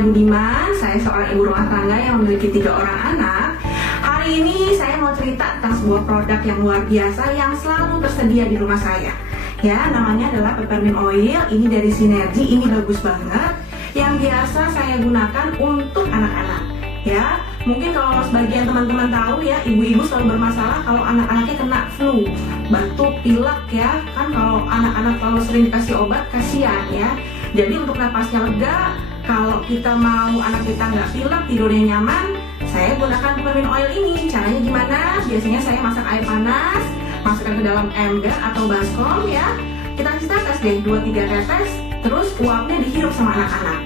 Vina Budiman, saya seorang ibu rumah tangga yang memiliki 3 orang anak. Hari ini saya mau cerita tentang sebuah produk yang luar biasa yang selalu tersedia di rumah saya. Ya, namanya adalah peppermint oil. Ini dari Sinergi, ini bagus banget. Yang biasa saya gunakan untuk anak-anak. Ya, mungkin kalau sebagian teman-teman tahu ya, ibu-ibu selalu bermasalah kalau anak-anaknya kena flu, batuk, pilek ya. Kan kalau anak-anak terlalu sering dikasih obat, kasihan ya. Jadi untuk napasnya lega, kalau kita mau anak kita nggak pilek, tidurnya nyaman, saya gunakan peppermint oil ini. Caranya gimana? Biasanya saya masak air panas, masukkan ke dalam ember atau baskom ya. Kita tetes deh 2-3 tetes, terus uapnya dihirup sama anak-anak.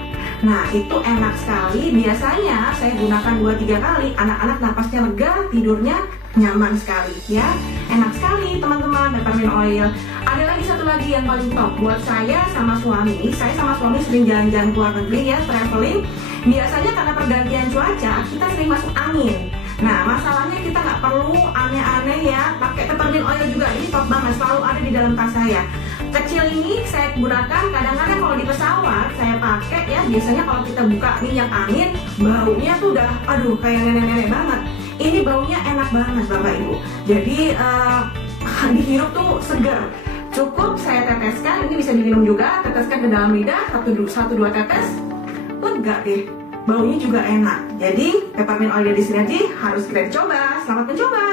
Nah itu enak sekali. Biasanya saya gunakan 2-3 kali, anak-anak napasnya lega, tidurnya nyaman sekali ya. Enak sekali teman-teman peppermint oil. Ada lagi satu lagi yang paling top buat saya sama suami. Saya sama suami sering jalan-jalan ke luar negeri ya, traveling. Biasanya karena pergantian cuaca kita sering masuk angin. Nah masalahnya kita nggak perlu aneh-aneh ya, pakai peppermint oil juga. Ini top banget, selalu ada di dalam tas saya. Kecil ini saya gunakan kadang-kadang kalau di pesawat saya pakai ya. Biasanya kalau kita buka minyak angin, baunya tuh udah aduh kayak nenek-nenek banget. Ini baunya enak banget Bapak Ibu. Jadi dihirup tuh segar. Cukup saya teteskan, ini bisa diminum juga. Teteskan ke dalam lidah 1-2 tetes, lega deh. Baunya juga enak. Jadi peppermint oil dari Sinergi harus kita coba. Selamat mencoba.